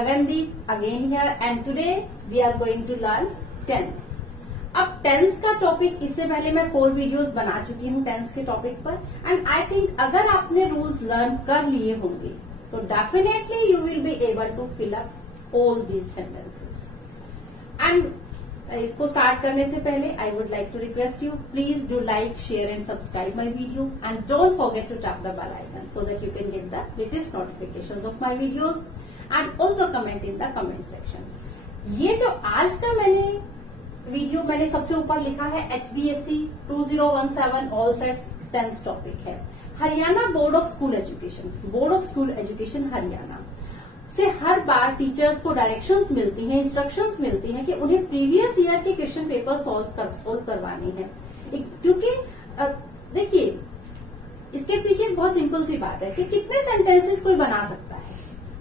Gagandeep again here and today we are going to learn tense. अब tense का topic इससे पहले मैं 4 वीडियोस बना चुकी हूँ टेंस के टॉपिक पर एंड आई थिंक अगर आपने रूल्स लर्न कर लिए होंगे तो definitely you will be able to fill up all these sentences. And इसको स्टार्ट करने से पहले I would like to request you please do like share and subscribe my video and don't forget to tap the bell icon so that you can get the latest notifications of my videos and also comment in the comment section. ये जो आज का मैंने सबसे ऊपर लिखा है HBSC 2017 all sets tense topic है. Haryana board of school education Haryana से हर बार टीचर्स को डायरेक्शंस मिलती हैं, इंस्ट्रक्शंस मिलती हैं कि उन्हें प्रीवियस ईयर के क्वेश्चन पेपर सोल्व करवाने हैं. क्योंकि देखिए इसके पीछे बहुत सिंपल सी बात है कि कितने सेंटेंसेस कोई बना सकता है,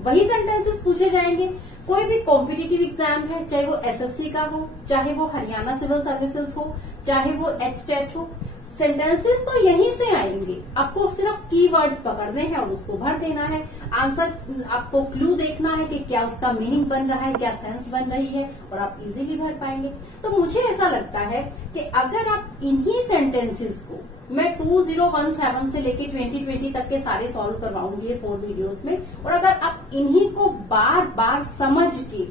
वही सेंटेंसेस पूछे जाएंगे. कोई भी कॉम्पिटिटिव एग्जाम है, चाहे वो SSC का हो, चाहे वो हरियाणा सिविल सर्विसेज हो, चाहे वो HTET हो, सेंटेंसेस तो यहीं से आएंगे. आपको सिर्फ कीवर्ड्स पकड़ने हैं और उसको भर देना है. आंसर आपको क्लू देखना है कि क्या उसका मीनिंग बन रहा है, क्या सेंस बन रही है और आप इजीली भर पाएंगे. तो मुझे ऐसा लगता है कि अगर आप इन्हीं सेंटेंसेस को मैं 2017 से लेके 2020 तक के सारे सॉल्व करवाऊंगी ये 4 वीडियोस में, और अगर आप इन्हीं को बार बार समझ के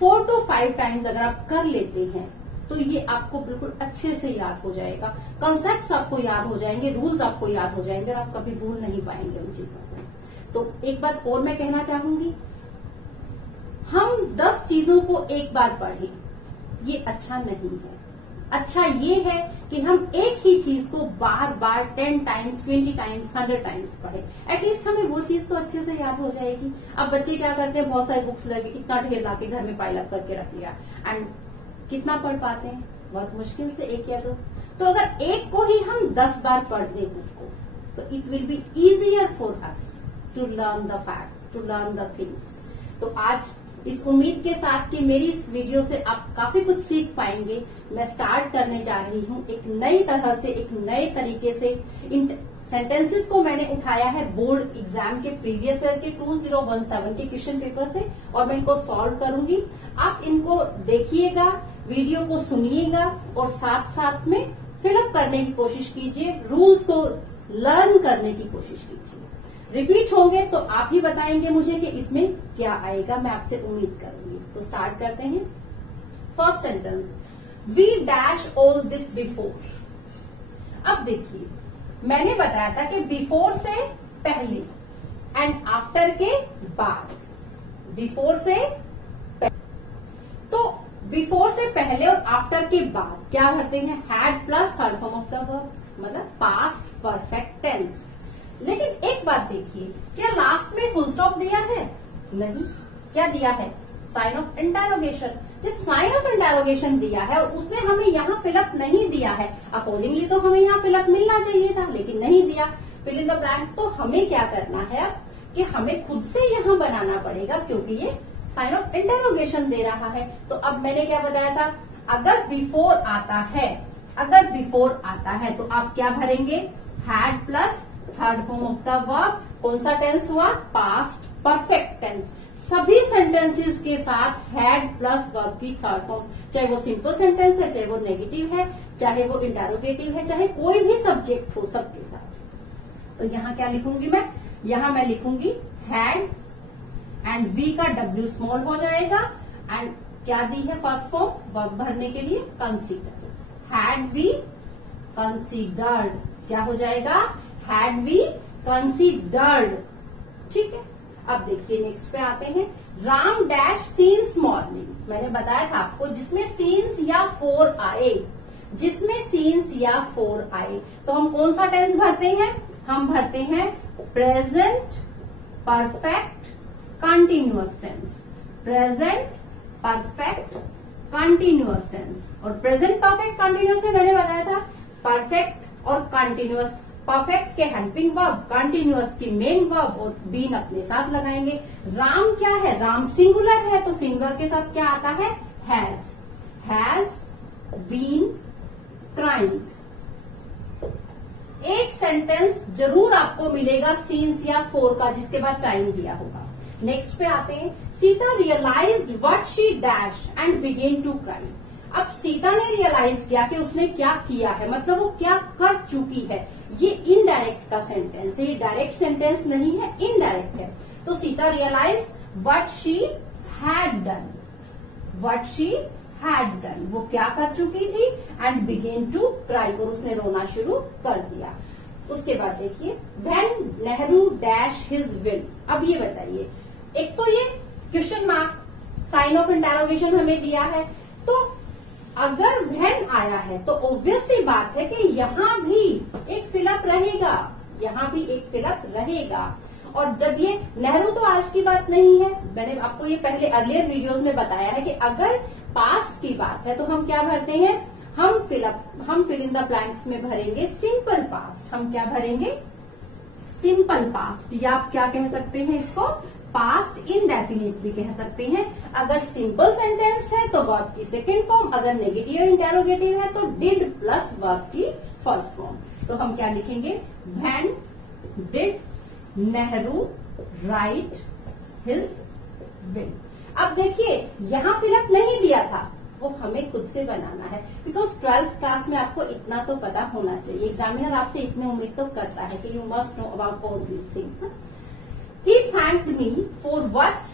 4 to 5 टाइम्स अगर आप कर लेते हैं तो ये आपको बिल्कुल अच्छे से याद हो जाएगा. कॉन्सेप्ट्स आपको याद हो जाएंगे, रूल्स आपको याद हो जाएंगे और आप कभी भूल नहीं पाएंगे उन चीजों को. तो एक बात और मैं कहना चाहूंगी, हम 10 चीजों को एक बार पढ़ें ये अच्छा नहीं है. अच्छा ये है कि हम एक ही चीज को बार बार 10 टाइम्स 20 टाइम्स 100 टाइम्स पढ़े. एटलीस्ट हमें वो चीज तो अच्छे से याद हो जाएगी. अब बच्चे क्या करते हैं, बहुत सारे बुक्स लगे इतना ढेर लाके घर में पाइल अप करके रख लिया एंड कितना पढ़ पाते हैं, बहुत मुश्किल से 1 या 2. तो अगर एक को ही हम 10 बार पढ़ दें बुक को तो it will be easier for us to learn the facts, to learn the things. तो आज इस उम्मीद के साथ कि मेरी इस वीडियो से आप काफी कुछ सीख पाएंगे, मैं स्टार्ट करने जा रही हूँ एक नई तरह से, एक नए तरीके से. इन सेंटेंसेस को मैंने उठाया है बोर्ड एग्जाम के प्रीवियस ईयर के 2017 के क्वेश्चन पेपर से और मैं इनको सॉल्व करूंगी. आप इनको देखिएगा, वीडियो को सुनिएगा और साथ साथ में फिलअप करने की कोशिश कीजिए, रूल्स को लर्न करने की कोशिश कीजिए. रिपीट होंगे तो आप ही बताएंगे मुझे कि इसमें क्या आएगा, मैं आपसे उम्मीद करूंगी. तो स्टार्ट करते हैं. First sentence, we dash all this before. अब देखिए मैंने बताया था कि बिफोर से पहले एंड आफ्टर के बाद. बिफोर से तो बिफोर से पहले और आफ्टर के बाद क्या भरते हैं, had plus third form of the verb, मतलब पास्ट परफेक्ट टेंस. लेकिन एक बात देखिए, क्या लास्ट में फुल स्टॉप दिया है? नहीं. क्या दिया है? Sign of interrogation. जब साइन ऑफ इंटरोगेशन दिया है और उसने हमें यहाँ फिलअप नहीं दिया है, अकॉर्डिंगली तो हमें यहाँ फिलअप मिलना चाहिए था लेकिन नहीं दिया, फिल इन द ब्लैंक. तो हमें क्या करना है अब कि हमें खुद से यहाँ बनाना पड़ेगा क्योंकि ये साइन ऑफ इंटरोगेशन दे रहा है. तो अब मैंने क्या बताया था, अगर बिफोर आता है तो आप क्या भरेंगे, had plus third form of the verb. कौन सा टेंस हुआ, पास्ट परफेक्ट टेंस. सभी सेंटेंसेस के साथ हैड प्लस वर्ब की थर्ड फॉर्म, चाहे वो सिंपल सेंटेंस है, चाहे वो नेगेटिव है, चाहे वो इंटरोगेटिव है, चाहे कोई भी सब्जेक्ट हो, सबके साथ. तो यहाँ क्या लिखूंगी यहाँ मैं लिखूंगी हैड एंड वी का W स्मॉल हो जाएगा एंड क्या दी है फर्स्ट फॉर्म वर्ब भरने के लिए, कंसीडर. हैड वी कंसीडर्ड क्या हो जाएगा, हैड वी कंसीडर्ड. ठीक है. अब देखिए नेक्स्ट पे आते हैं. Ram dash scenes morning. मैंने बताया था आपको जिसमें सीन्स या फोर आए तो हम कौन सा टेंस भरते हैं, हम भरते हैं present perfect continuous tense. Present perfect continuous tense. और प्रेजेंट परफेक्ट कंटिन्यूअस में मैंने बताया था परफेक्ट और कंटिन्यूअस. परफेक्ट के हेल्पिंग वर्ब, कंटिन्यूअस की मेन वर्ब और बीन अपने साथ लगाएंगे. राम क्या है, राम सिंगुलर है तो सिंगुलर के साथ क्या आता है, हैज बीन क्राइंग. एक सेंटेंस जरूर आपको मिलेगा सीन्स या फोर का जिसके बाद टाइम दिया होगा. नेक्स्ट पे आते हैं, Sita realised what she dash and began to cry. अब सीता ने रियलाइज किया कि उसने क्या किया है, मतलब वो क्या कर चुकी है। ये इनडायरेक्ट का सेंटेंस है, ये डायरेक्ट सेंटेंस नहीं है, इनडायरेक्ट है। तो Sita realised what she had done, what she had done, वो क्या कर चुकी थी, एंड बिगेन टू क्राई, और उसने रोना शुरू कर दिया। उसके बाद देखिए, when Nehru dash his will. अब ये बताइए, एक तो ये question mark sign of interrogation हमें दिया है, तो अगर व्हेन आया है तो ऑब्वियस सी बात है कि यहां भी एक फिलअप रहेगा, यहां भी एक फिलअप रहेगा। और जब ये नेहरू तो आज की बात नहीं है, मैंने आपको ये पहले अर्लियर वीडियोस में बताया है कि अगर पास्ट की बात है तो हम क्या भरते हैं, हम फिल इन द ब्लैंक्स में भरेंगे सिंपल पास्ट। हम क्या भरेंगे, सिंपल पास्ट, या आप क्या कह सकते हैं इसको, पास्ट इंडेफिनिट भी कह सकते हैं। अगर सिंपल सेंटेंस है तो वर्ब की सेकेंड फॉर्म, अगर नेगेटिव इंटेरोगेटिव है तो डिड प्लस वर्ब की फर्स्ट फॉर्म। तो हम क्या लिखेंगे, when did Nehru right his will. अब देखिए यहां फिलअप नहीं दिया था, वो हमें खुद से बनाना है, बिकॉज 12th क्लास में आपको इतना तो पता होना चाहिए। एग्जामिनर आपसे इतनी उम्मीद तो करता है कि you must know about all these things. He thanked me for what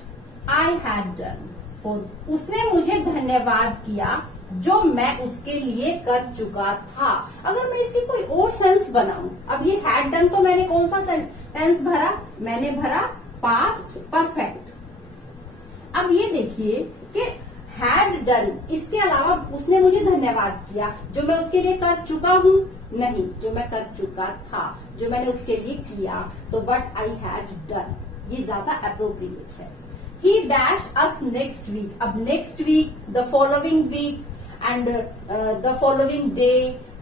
I had done. For उसने मुझे धन्यवाद किया जो मैं उसके लिए कर चुका था। अगर मैं इसकी कोई और सेंस बनाऊं, अब ये had done तो मैंने कौन सा टेंस भरा, मैंने भरा पास्ट परफेक्ट। अब ये देखिए कि had done, इसके अलावा उसने मुझे धन्यवाद किया जो मैं उसके लिए कर चुका हूं, नहीं, जो मैं कर चुका था, जो मैंने उसके लिए किया, तो what I had done ये ज्यादा अप्रोप्रिएट है। He dash us next week। अब next week, the following week and the following day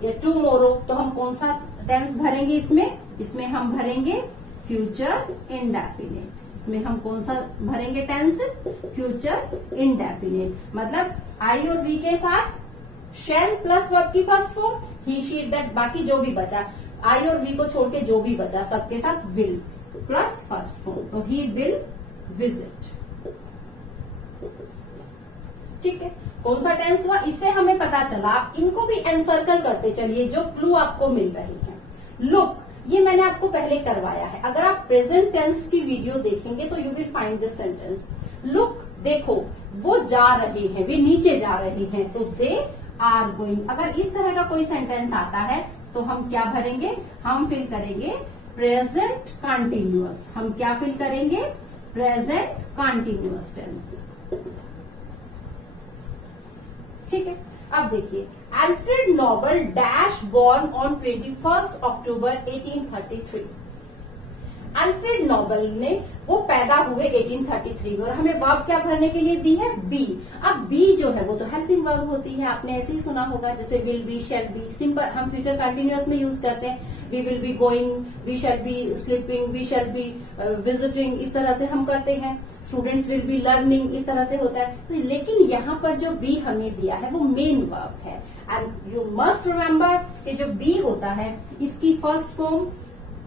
या टुमारो, तो हम कौन सा टेंस भरेंगे इसमें, इसमें हम भरेंगे फ्यूचर इंडेफिनिट। इसमें हम कौन सा भरेंगे टेंस, फ्यूचर इंडेफिनिट। मतलब आई और वी के साथ शैल प्लस वर्ब की first form, he she that, बाकी जो भी बचा, आई और वी को छोड़ के जो भी बचा सबके साथ विल प्लस फर्स्ट फॉर्म, तो ही विल विजिट। ठीक है, कौन सा टेंस हुआ इससे हमें पता चला। इनको भी एनसर्कल करते चलिए जो क्लू आपको मिल रहे हैं। लुक, ये मैंने आपको पहले करवाया है, अगर आप प्रेजेंट टेंस की वीडियो देखेंगे तो you will find this sentence. Look, देखो, वो जा रहे हैं, वे नीचे जा रहे हैं, तो दे आर गोइंग। अगर इस तरह का कोई सेंटेंस आता है तो हम क्या भरेंगे, हम फिल करेंगे प्रेजेंट कंटिन्यूअस। हम क्या फिल करेंगे, प्रेजेंट कंटिन्यूअस टेंस। ठीक है, अब देखिए, Alfred Nobel dash born on 21 October 1833। Alfred Nobel ने, वो पैदा हुए 1833 में, और हमें वर्ब क्या भरने के लिए दी है, बी। अब बी जो है वो तो हेल्पिंग वर्ब होती है, आपने ऐसे ही सुना होगा, जैसे will be, shall be. Simple हम फ्यूचर कंटिन्यूअस में यूज करते हैं, we will be going, we shall be sleeping, we shall be visiting, इस तरह से हम करते हैं। स्टूडेंट्स विल बी लर्निंग, इस तरह से होता है। तो लेकिन यहाँ पर जो बी हमें दिया है वो मेन वर्ब है, एंड यू मस्ट रिमेम्बर कि जो बी होता है इसकी first form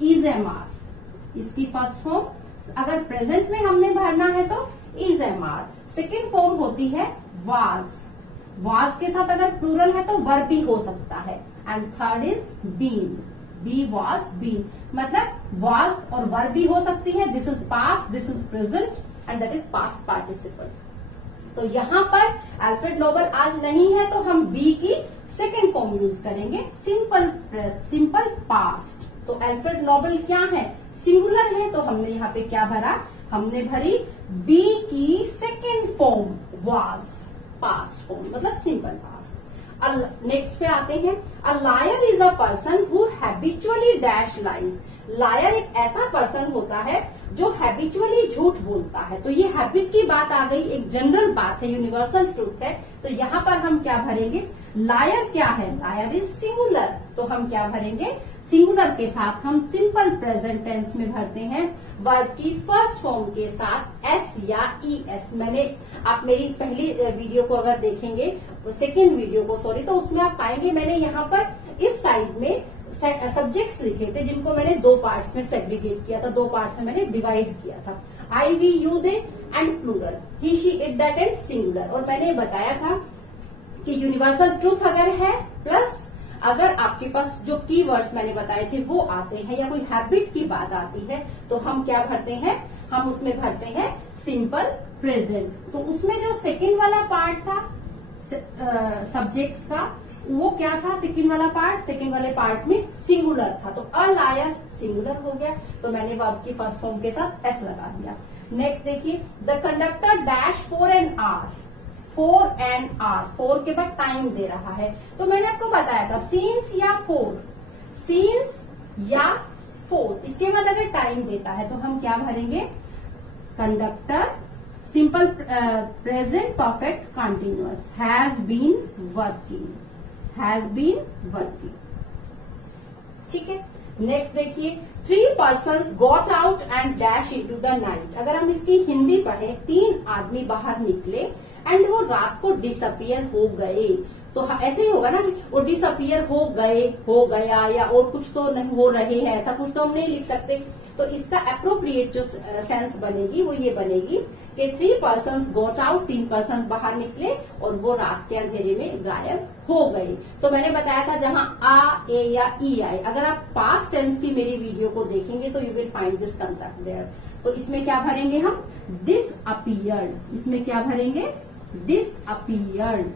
is am are. इसकी फर्स्ट फॉर्म अगर प्रेजेंट में हमने भरना है तो is am are. Second form होती है वाज। वाज के साथ अगर प्लूरल है तो वर्ब भी हो सकता है, and third is been. Be was been, मतलब वाज और वर्ब भी हो सकती है। This is past, this is present, and that is past participle. तो यहाँ पर अल्फ्रेड नोबल आज नहीं है तो हम बी की सेकेंड फॉर्म यूज करेंगे, सिंपल पास्ट। तो अल्फ्रेड नोबल क्या है, सिंगुलर है, तो हमने यहाँ पे क्या भरा, हमने भरी बी की second form was, past form, मतलब सिंपल पास्ट। नेक्स्ट पे आते हैं, a liar is a person who habitually dash lies. Liar एक ऐसा पर्सन होता है जो हैबिचुअली झूठ बोलता है। तो ये हैबिट की बात आ गई, एक जनरल बात है, यूनिवर्सल ट्रूथ है। तो यहाँ पर हम क्या भरेंगे, लायर क्या है, लायर इज सिंगुलर, तो हम क्या भरेंगे, सिंगुलर के साथ हम सिंपल प्रेजेंट टेंस में भरते हैं वर्ब की फर्स्ट फॉर्म के साथ एस या ई एस। मैंने, आप मेरी पहली वीडियो को अगर देखेंगे, सेकेंड वीडियो को सॉरी, तो उसमें आप पाएंगे मैंने यहाँ पर इस साइड में सब्जेक्ट्स लिखे थे जिनको मैंने दो पार्ट्स में सेग्रीगेट किया था, दो पार्ट्स में मैंने डिवाइड किया था, I we you they and plural, he she it that and singular. और मैंने बताया था कि यूनिवर्सल ट्रूथ अगर है प्लस अगर आपके पास जो कीवर्ड्स मैंने बताए थे वो आते हैं या कोई हैबिट की बात आती है तो हम क्या भरते हैं, हम उसमें भरते हैं सिंपल प्रेजेंट। तो उसमें जो सेकंड वाला पार्ट था सब्जेक्ट्स का वो क्या था, सेकंड वाला पार्ट, सेकंड वाले पार्ट में सिंगुलर था, तो अ लायन सिंगुलर हो गया, तो मैंने वर्ब की फर्स्ट फॉर्म के साथ एस लगा दिया। नेक्स्ट देखिए, the conductor dash for an hour, for an hour, four के बाद टाइम दे रहा है, तो मैंने आपको बताया था सीन्स या फोर, सीन्स या फोर, इसके बाद अगर टाइम देता है तो हम क्या भरेंगे, conductor simple present perfect continuous, has been working, has been working. ठीक है, नेक्स्ट देखिए, 3 persons got out and dash into the night। अगर हम इसकी हिंदी पढ़े, 3 आदमी बाहर निकले एंड वो रात को डिसअपियर हो गए, तो ऐसे ही होगा ना, वो डिसअपियर हो गए, हो गया, या और कुछ तो नहीं हो रहे हैं, ऐसा कुछ तो हम नहीं लिख सकते। तो इसका अप्रोप्रिएट जो सेंस बनेगी वो ये बनेगी कि 3 persons got out, 3 persons बाहर निकले और वो रात के अंधेरे में गायब हो गए। तो मैंने बताया था जहां आ, ए या ई आए, अगर आप पास्ट टेंस की मेरी वीडियो को देखेंगे तो you will find this concept there. तो इसमें क्या भरेंगे हम, डिसअपियर्ड, इसमें क्या भरेंगे, डिसअपियर्ड।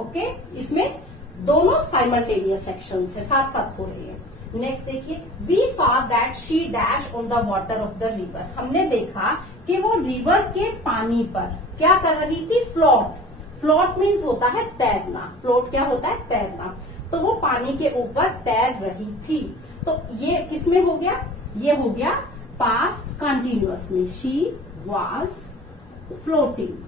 ओके, इसमें दोनों साइमल्टेनियस सेक्शन है, साथ साथ हो रही है। नेक्स्ट देखिए, we saw that she dash on the water of the river, हमने देखा कि वो रिवर के पानी पर क्या कर रही थी, फ्लोट, फ्लोट मीन्स होता है तैरना, फ्लोट क्या होता है, तैरना, तो वो पानी के ऊपर तैर रही थी। तो ये किसमें हो गया, ये हो गया पास्ट कंटिन्यूअस में, शी वॉज फ्लोटिंग।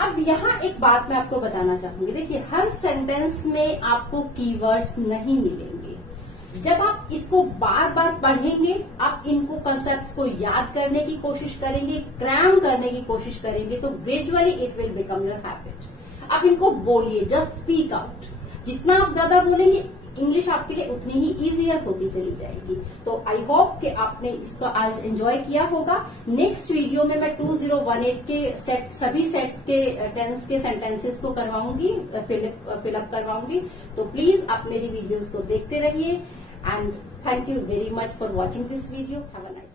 अब यहाँ एक बात मैं आपको बताना चाहूंगी, देखिए हर सेंटेंस में आपको कीवर्ड्स नहीं मिलेंगे। जब आप इसको बार बार पढ़ेंगे, आप इनको कंसेप्ट्स को याद करने की कोशिश करेंगे, क्रैम करने की कोशिश करेंगे, तो gradually it will become your habit. आप इनको बोलिए, जस्ट स्पीक आउट, जितना आप ज्यादा बोलेंगे इंग्लिश आपके लिए उतनी ही इजियर होती चली जाएगी। तो आई होप कि आपने इसको आज एंजॉय किया होगा। नेक्स्ट वीडियो में मैं 2018 के सभी सेट्स के टेंस के सेंटेंसेस को करवाऊंगी, फिलअप करवाऊंगी। तो प्लीज आप मेरी वीडियोस को देखते रहिए and thank you very much for watching this video. Have a nice